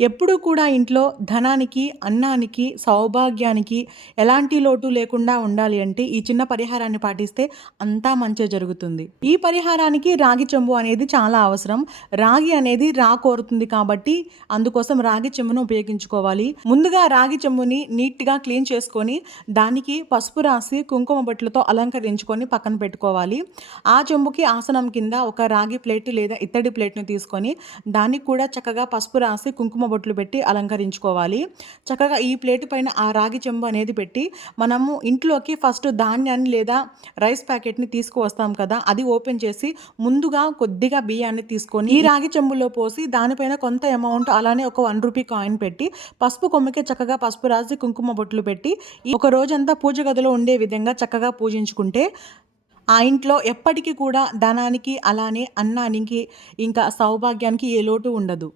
ఎప్పుడూ కూడా ఇంట్లో ధనానికి, అన్నానికి, సౌభాగ్యానికి ఎలాంటి లోటు లేకుండా ఉండాలి అంటే ఈ చిన్న పరిహారాన్ని పాటిస్తే అంతా మంచే జరుగుతుంది. ఈ పరిహారానికి రాగి చెంబు అనేది చాలా అవసరం. రాగి అనేది కోరుతుంది కాబట్టి అందుకోసం రాగి చెంబును ఉపయోగించుకోవాలి. ముందుగా రాగి చెంబుని నీట్‌గా క్లీన్ చేసుకొని దానికి పసుపు రాసి కుంకుమ బొట్లతో అలంకరించుకొని పక్కన పెట్టుకోవాలి. ఆ చెంబుకి ఆసనం కింద ఒక రాగి ప్లేట్ లేదా ఇత్తడి ప్లేట్‌ని తీసుకొని దానికి కూడా చక్కగా పసుపు రాసి కుంకుమ బొట్లు పెట్టి అలంకరించుకోవాలి. చక్కగా ఈ ప్లేట్ పైన ఆ రాగి చెంబు అనేది పెట్టి మనము ఇంట్లోకి ఫస్ట్ ధాన్యాన్ని లేదా రైస్ ప్యాకెట్‌ని తీసుకువస్తాం కదా! అది ఓపెన్ చేసి ముందుగా కొద్దిగా బియ్యాన్ని తీసుకొని ఈ రాగి చెంబులో పోసి దానిపైన కొంత అమౌంట్ అలానే ఒక రూ. 1 కాయిన్ పెట్టి పసుపు కొమ్ముకి చక్కగా పసుపు రాసి కుంకుమ బొట్లు పెట్టి ఒక రోజంతా పూజ గదిలో ఉండే విధంగా చక్కగా పూజించుకుంటే ఆ ఇంట్లో ఎప్పటికీ కూడా ధనానికి అలానే అన్నానికి ఇంకా సౌభాగ్యానికి ఏ లోటు ఉండదు.